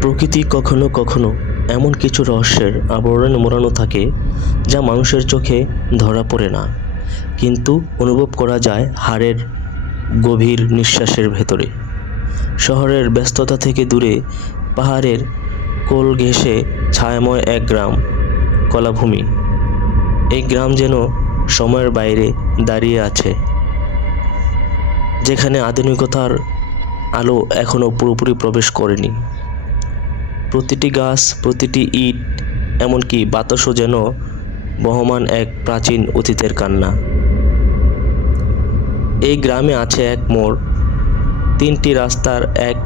প্রকৃতি কখনো কখনো এমন কিছু রহস্যের আবরণে মোড়ানো থাকে যা মানুষের চোখে ধরা পড়ে না। কিন্তু অনুভব করা যায় হাড়ের গভীর নিঃশ্বাসের ভেতরে। শহরের ব্যস্ততা থেকে দূরে পাহাড়ের কোল ঘেঁষে ছায়াময় এক গ্রাম কলাভূমি। এই গ্রাম যেন সময়ের বাইরে দাঁড়িয়ে আছে, যেখানে আধুনিকতার আলো এখনও পুরোপুরি প্রবেশ করেনি। প্রতিটি গাছ, প্রতিটি ইট, এমনকি বাতাসও যেন বহমান এক প্রাচীন অতীতের কান্না। এই গ্রামে আছে এক মোড়, তিনটি রাস্তার এক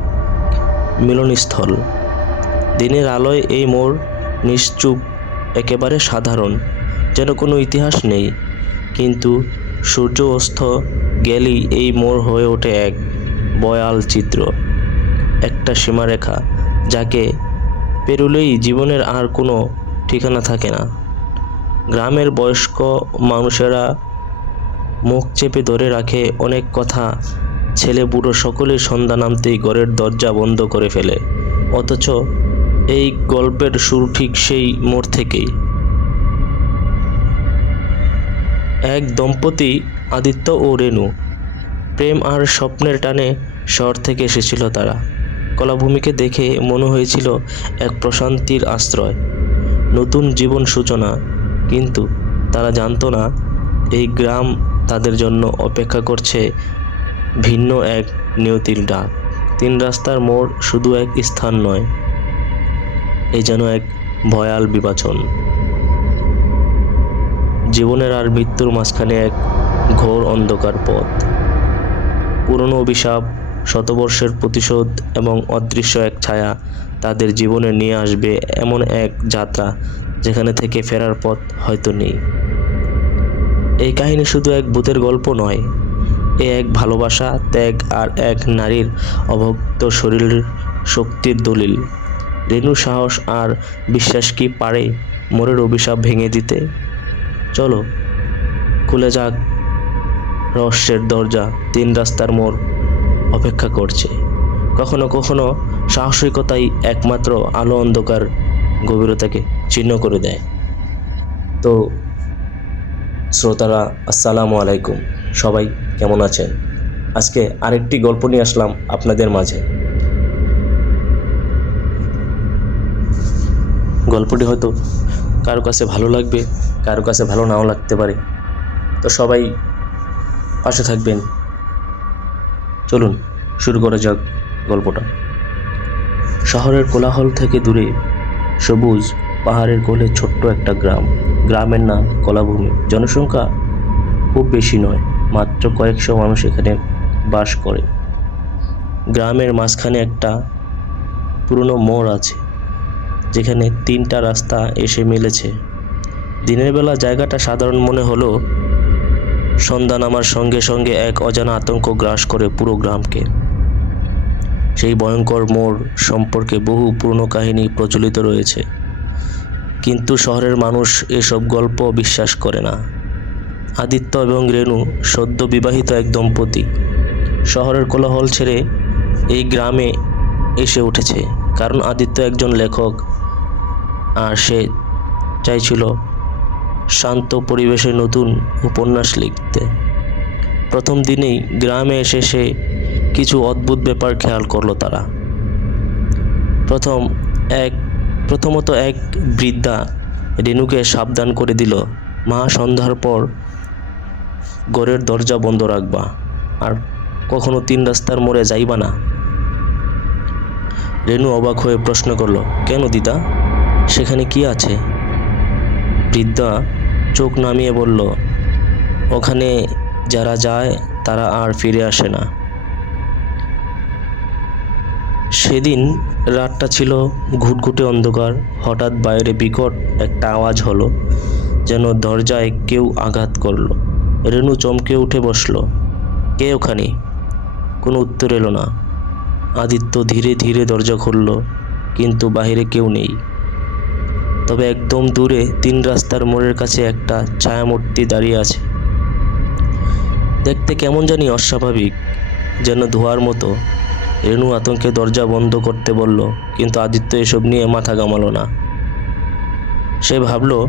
মিলনস্থল। দিনের আলোয় এই মোড় নিশ্চুপ, একেবারে সাধারণ, যেন কোনো ইতিহাস নেই। কিন্তু সূর্য অস্ত গেলেই এই মোড় হয়ে ওঠে এক বয়াল চিত্র, একটা সীমারেখা, যাকে পেরুলেই জীবনের আর কোনো ঠিকানা থাকে না। গ্রামের বয়স্ক মানুষেরা মুখ চেপে ধরে রাখে অনেক কথা। ছেলে বুড়ো সকলেই সন্ধ্যা নামতেই ঘরের দরজা বন্ধ করে ফেলে। অথচ এই গল্পের শুরু ঠিক সেই মোড় থেকেই। এক দম্পতি, আদিত্য ও রেণু। প্রেম আর স্বপ্নের টানে শহর থেকে এসেছিল তারা। কলাভূমিকে দেখে মনে হয়েছিল এক প্রশান্তির আশ্রয়, নতুন জীবন সূচনা। কিন্তু তারা জানতো না, এই গ্রাম তাদের জন্য অপেক্ষা করছে ভিন্ন এক নিয়তির ডাক। তিন রাস্তার মোড় শুধু এক স্থান নয় এই যেন এক ভয়াল বিবাচন। জীবনের আর মৃত্যুর মাঝখানে এক ঘোর অন্ধকার পথ। পুরনো অভিশাপ শতবর্ষের প্রতিশোধ এবং অদৃশ্য এক ছায়া তাদের জীবনে নিয়ে আসবে এমন এক যাত্রা যেখানে থেকে ফেরার পথ হয়তো নেই। এই কাহিনী শুধু এক ভূতের গল্প নয়, এ এক ভালোবাসা, ত্যাগ আর এক নারীর অভক্ত শরীরের শক্তির দলিল। রেণু সাহস আর বিশ্বাস কি পারে মোরের অভিশাপ ভেঙে দিতে? চলো, খুলে যাক রহস্যের দরজা, তিন রাস্তার মোড়। অপেক্ষা করছে। কখনো কখনো সাহসিকতাই একমাত্র আলো অন্ধকার গভীরতাকে চিহ্ন করে দেয়। তো, শ্রোতারা, আসসালামু আলাইকুম। সবাই কেমন আছেন? আজকে আরেকটি গল্প নিয়ে আসলাম আপনাদের মাঝে। গল্পটি হয়তো কারও কাছে ভালো লাগবে, কারও কাছে ভালো নাও লাগতে পারে। তো সবাই পাশে থাকবেন। চলুন, শুরু করা যাক গল্পটা। শহরের কোলাহল থেকে দূরে সবুজ পাহাড়ের কোলে ছোট্ট একটা গ্রাম। গ্রামের নাম কলাভূমি। জনসংখ্যা খুব বেশি নয়, মাত্র কয়েকশো মানুষ এখানে বাস করে। গ্রামের মাঝখানে একটা পুরনো মোড় আছে, যেখানে তিনটা রাস্তা এসে মিলেছে। দিনের বেলা জায়গাটা সাধারণ মনে হলো সন্ধ্যা নামার সঙ্গে সঙ্গে এক অজানা আতঙ্ক গ্রাস করে পুরো গ্রামকে। সেই ভয়ঙ্কর মোড় সম্পর্কে বহু পুরনো কাহিনী প্রচলিত রয়েছে। কিন্তু শহরের মানুষ এসব গল্প বিশ্বাস করে না। আদিত্য এবং রেণু সদ্য বিবাহিত এক দম্পতি। শহরের কোলাহল ছেড়ে এই গ্রামে এসে উঠেছে। কারণ আদিত্য একজন লেখক। আর সে চাইছিল শান্ত পরিবেশে নতুন উপন্যাস লিখতে। প্রথম দিনেই গ্রামে এসে সে কিছু অদ্ভুত ব্যাপার খেয়াল করল তারা। প্রথম এক, প্রথমত এক বৃদ্ধা রেণুকে সাবধান করে দিল, মা, সন্ধ্যার পর ঘরের দরজা বন্ধ রাখবা, আর কখনো তিন রাস্তার মোড়ে যাইবা না। রেণু অবাক হয়ে প্রশ্ন করল, কেন দিদা? সেখানে কি আছে? বৃদ্ধা চোখ নামিয়ে বলল, ওখানে যারা যায়, তারা আর ফিরে আসে না। সেদিন রাতটা ছিল ঘুটঘুটে অন্ধকার। হঠাৎ বাইরে বিকট একটা আওয়াজ হলো, যেন দরজায় কেউ আঘাত করল। রেণু চমকে উঠে বসল, কে ওখানে? কোনো উত্তর এলো না। আদিত্য ধীরে ধীরে দরজা খুলল, কিন্তু বাইরে কেউ নেই। তবে একদম দূরে তিন রাস্তার মোড়ের কাছে একটা ছায়ামূর্তি দাঁড়িয়ে আছে। দেখতে কেমন জানি অস্বাভাবিক, যেন ধোয়ার মতো। রেণু আতঙ্কে দরজা বন্ধ করতে বলল, কিন্তু আদিত্য এসব নিয়ে মাথা গামালো না। সে ভাবল,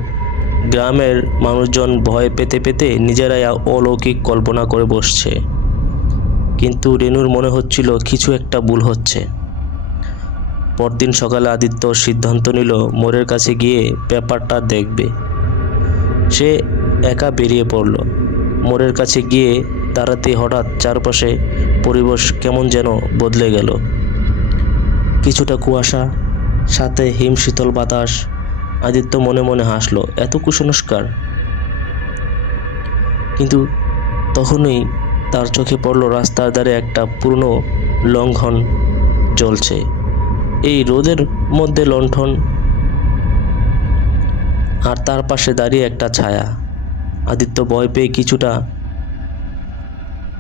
গ্রামের মানুষজন ভয় পেতে পেতে নিজেরাই অলৌকিক কল্পনা করে বসছে। কিন্তু রেনুর মনে হচ্ছিল কিছু একটা ভুল হচ্ছে। পরদিন সকালে আদিত্য সিদ্ধান্ত নিল মোড়ের কাছে গিয়ে ব্যাপারটা দেখবে। সে একা বেরিয়ে পড়ল। মোড়ের কাছে গিয়ে দাঁড়াতে হঠাৎ চারপাশে পরিবেশ কেমন যেন বদলে গেল। কিছুটা কুয়াশা, সাথে হিম শীতল বাতাস, আদিত্য মনে মনে হাসলো, এত কুসংস্কার? কিন্তু তখনই তার চোখে পড়ল রাস্তার ধারে একটা পুরনো লঙ্ঘন জ্বলছে। এই রোদের মধ্যে লণ্ঠন। আর তার পাশে দাঁড়িয়ে একটা ছায়া। আদিত্য ভয় পেয়ে কিছুটা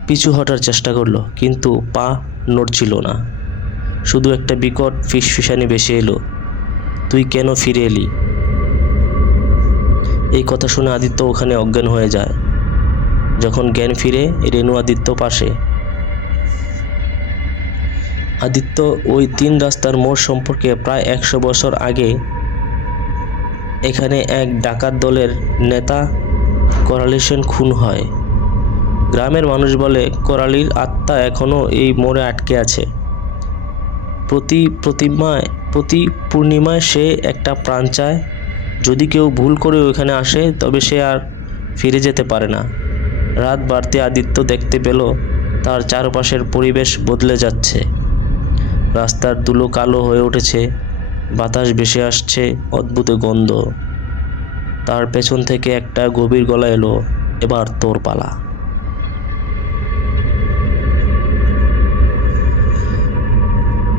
পিছু হটার চেষ্টা করল, কিন্তু পা নড়ছিল না। শুধু একটা বিকট ফিসফিসানি ভেসে এলো, তুই কেন ফিরে এলি? এই কথা শুনে আদিত্য ওখানে অজ্ঞান হয়ে যায়। যখন জ্ঞান ফিরে, রেণু আদিত্য পাশে আদিত্য ওই তিন রাস্তার মোড় সম্পর্কে প্রায় একশো বছর আগে এখানে এক ডাকাত দলের নেতা করালি সেন খুন হয়। গ্রামের মানুষ বলে, করালির আত্মা এখনও এই মোড়ে আটকে আছে। প্রতি প্রতিমায়, প্রতি পূর্ণিমায় সে একটা প্রাণ চায়। যদি কেউ ভুল করে ওখানে আসে, তবে সে আর ফিরে যেতে পারে না। রাত বাড়তে আদিত্য দেখতে পেল, তার চারপাশের পরিবেশ বদলে যাচ্ছে। রাস্তার ধুলো কালো হয়ে উঠেছে, বাতাস ভেসে আসছে, অদ্ভুত গন্ধ। তার পেছন থেকে একটা গভীর গলা এলো, এবার তোর পালা।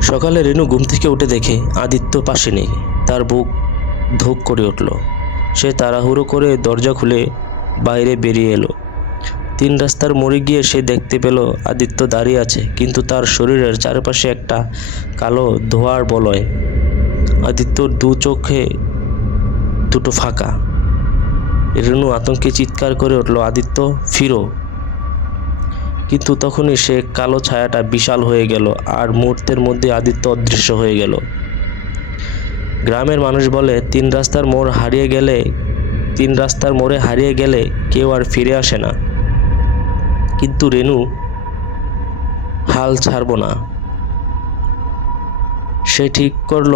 সকালে রেনু ঘুম থেকে উঠে দেখে আদিত্য পাশে নেই। তার বুক ধোক করে উঠল। সে তাড়াহুড়ো করে দরজা খুলে বাইরে বেরিয়ে এলো। তিন রাস্তার মোড়ে গিয়ে সে দেখতে পেল আদিত্য দাঁড়িয়ে আছে, কিন্তু তার শরীরের চারপাশে একটা কালো ধোঁয়ার বলয়। আদিত্যর দু চোখে দুটো ফাঁকা। রেনু আতঙ্কে চিৎকার করে উঠল, আদিত্য, ফিরো। কিন্তু তখনই সে কালো ছায়াটা বিশাল হয়ে গেল আর মুহূর্তের মধ্যে আদিত্য অদৃশ্য হয়ে গেল। গ্রামের মানুষ বলে, তিন রাস্তার মোড় হারিয়ে গেলে, তিন রাস্তার মোড়ে হারিয়ে গেলে কেউ আর ফিরে আসে না। কিন্তু রেনু হাল ছাড়ব না। সে ঠিক করল,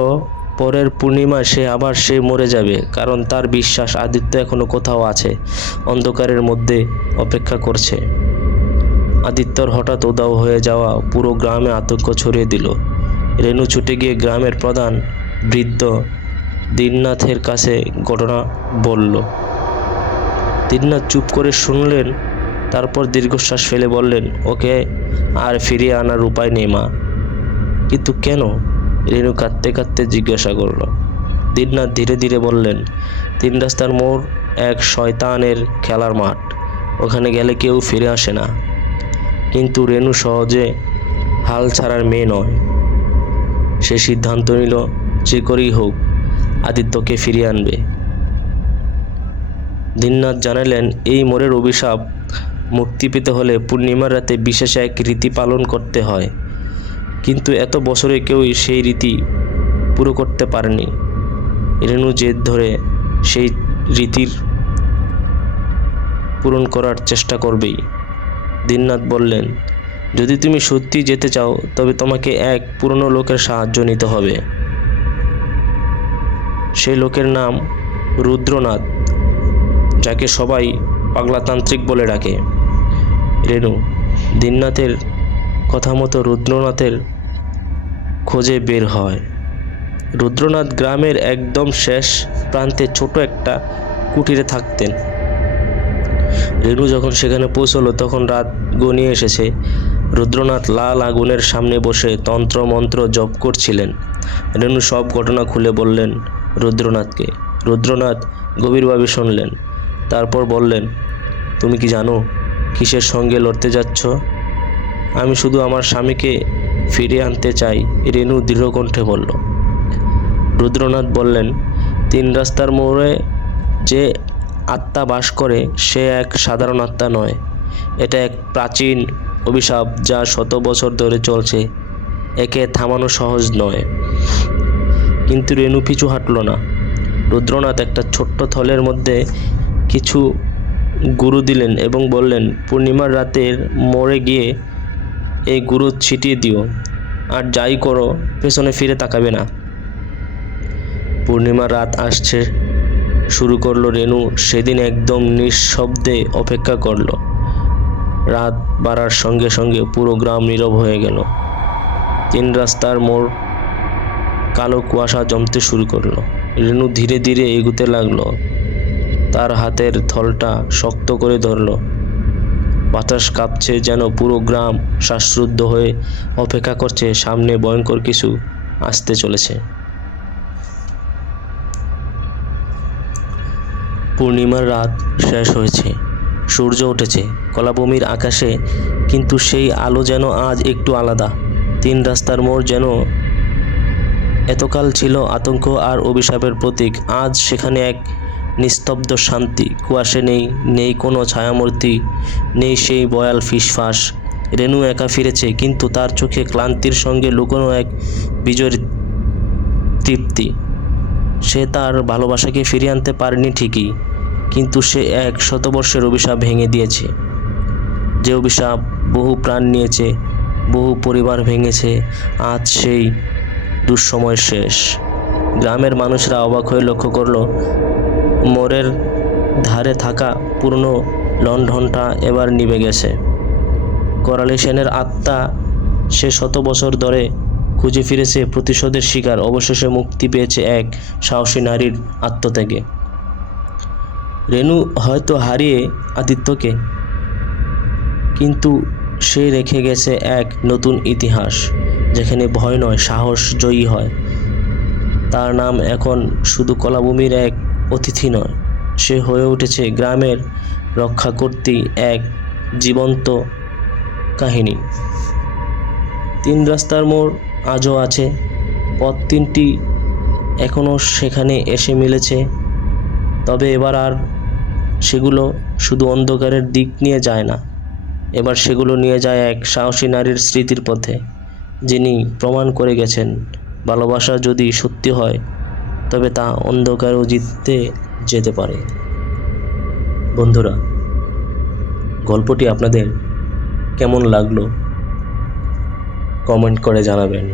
পরের পূর্ণিমায় সে আবার সে মরে যাবে, কারণ তার বিশ্বাস আদিত্য এখনও কোথাও আছে, অন্ধকারের মধ্যে অপেক্ষা করছে। আদিত্যর হঠাৎ উদাও হয়ে যাওয়া পুরো গ্রামে আতঙ্ক ছড়িয়ে দিল। রেনু ছুটে গিয়ে গ্রামের প্রধান বৃদ্ধ দীননাথের কাছে ঘটনা বলল। দীননাথ চুপ করে শুনলেন তারপর দীর্ঘশ্বাস ফেলে বললেন, ওকে, আর ফিরিয়ে আনার উপায় নেই, মা। কিন্তু কেন? রেনু কাঁদতে কাঁদতে জিজ্ঞাসা করল। দিননাথ ধীরে ধীরে বললেন, তিন রাস্তার মোড়, এক শয়তানের খেলার মাঠ। ওখানে গেলে কেউ ফিরে আসে না। কিন্তু রেনু সহজে হাল ছাড়ার মেয়ে নয়। সে সিদ্ধান্ত নিল, যে করেই হোক, আদিত্যকে ফিরিয়ে আনবে। দিননাথ জানালেন, এই মোড়ের অভিশাপ মুক্তি পেতে হলে পূর্ণিমার রাতে বিশেষ এক রীতি পালন করতে হয়। কিন্তু এত বছরে কেউই সেই রীতি পুরো করতে পারেনি। রেণু জেদ ধরে সেই রীতির পূরণ করার চেষ্টা করবেই। দিননাথ বললেন, যদি তুমি সত্যি যেতে চাও, তবে তোমাকে এক পুরনো লোকের সাহায্য নিতে হবে। সেই লোকের নাম রুদ্রনাথ, যাকে সবাই পাগলাতান্ত্রিক বলে ডাকে। রেনু দীননাথের কথা মতো রুদ্রনাথের খোঁজে বের হয়। রুদ্রনাথ গ্রামের একদম শেষ প্রান্তে ছোট একটা কুটিরে থাকতেন। রেনু যখন সেখানে পৌঁছলো, তখন রাত গনিয়ে এসেছে। রুদ্রনাথ লাল আগুনের সামনে বসে তন্ত্র মন্ত্র জপ করছিলেন। রেনু সব ঘটনা খুলে বললেন রুদ্রনাথকে। রুদ্রনাথ গভীরভাবে শুনলেন। তারপর বললেন, তুমি কি জানো কিসের সঙ্গে লড়তে যাচ্ছ? আমি শুধু আমার স্বামীকে ফিরে আনতে চাই, রেনু দৃঢ়কণ্ঠে বলল। রুদ্রনাথ বললেন, তিন রাস্তার মোড়ে যে আত্মা বাস করে, সে এক সাধারণ আত্মা নয়। এটা এক প্রাচীন অভিশাপ যা শত বছর ধরে চলছে। একে থামানো সহজ নয়। কিন্তু রেণু পিছু হাঁটল না। রুদ্রনাথ একটা ছোট্ট থলের মধ্যে কিছু গুরু দিলেন এবং বললেন, পূর্ণিমার রাতের মোড়ে গিয়ে এই গুরু ছিটিয়ে দিও, আর যাই করো, পেছনে ফিরে তাকাবে না। পূর্ণিমার রাত আসছে, শুরু করল রেণু, সেদিন একদম নিঃশব্দে অপেক্ষা করল। রাত বাড়ার সঙ্গে সঙ্গে পুরো গ্রাম নীরব হয়ে গেল। তিন রাস্তার মোড় কালো কুয়াশা জমতে শুরু করল। রেণু ধীরে ধীরে এগুতে লাগল। তার হাতের থলটা শক্ত করে ধরলো। বাতাস কাঁপছে যেন পুরো গ্রাম শ্বাসরুদ্ধ হয়ে অপেক্ষা করছে, সামনে ভয়ঙ্কর কিছু আসতে চলেছে। পূর্ণিমার রাত শেষ হয়েছে, সূর্য উঠেছে, কলাভূমির আকাশে, কিন্তু সেই আলো যেন আজ একটু আলাদা। তিন রাস্তার মোড় যেন এতকাল ছিল আতঙ্ক আর অভিশাপের প্রতীক, আজ সেখানে এক নিস্তব্ধ শান্তি, কুয়াশে নেই নেই কোনো ছায়ামূর্তি, নেই সেই বয়াল ফিসফাস। রেণু একা ফিরেছে, কিন্তু তার চোখে ক্লান্তির সঙ্গে লুকোনো এক বিজয়ের তৃপ্তি। সে তার ভালোবাসাকে ফিরিয়ে আনতে পারেনি ঠিকই, কিন্তু সে এক শতবর্ষের অভিশাপ ভেঙে দিয়েছে। যে অভিশাপ বহু প্রাণ নিয়েছে, বহু পরিবার ভেঙেছে, আজ সেই দুঃসময় শেষ। গ্রামের মানুষরা অবাক হয়ে লক্ষ্য করল মোড়ের ধারে থাকা পুরনো লণ্ঠনটা এবার নিভে গেছে। করালি সেনের আত্মা সে শত বছর ধরে খুঁজে ফিরেছে প্রতিশোধের শিকার। অবশেষে মুক্তি পেয়েছে এক সাহসী নারীর আত্মত্যাগে রেণু হয়তো হারিয়ে আদিত্যকে, কিন্তু সে রেখে গেছে এক নতুন ইতিহাস, যেখানে ভয় নয়, সাহস জয়ী হয়। তার নাম এখন শুধু কলাভূমির এক অতিথি নয়। সে হয়ে উঠেছে গ্রামের রক্ষা করতে এক জীবন্ত কাহিনী। তিন রাস্তার মোড় আজও আছে। পথ তিনটি এখনও সেখানে এসে মিলেছে। তবে এবার আর সেগুলো শুধু অন্ধকারের দিক নিয়ে যায় না। এবার সেগুলো নিয়ে যায় এক সাহসী নারীর স্মৃতির পথে, যিনি প্রমাণ করে গেছেন, ভালোবাসা যদি সত্যি হয় তবে তা অন্ধকারও জিততে যেতে পারে। বন্ধুরা গল্পটি আপনাদের কেমন লাগল? কমেন্ট করে জানাবেন।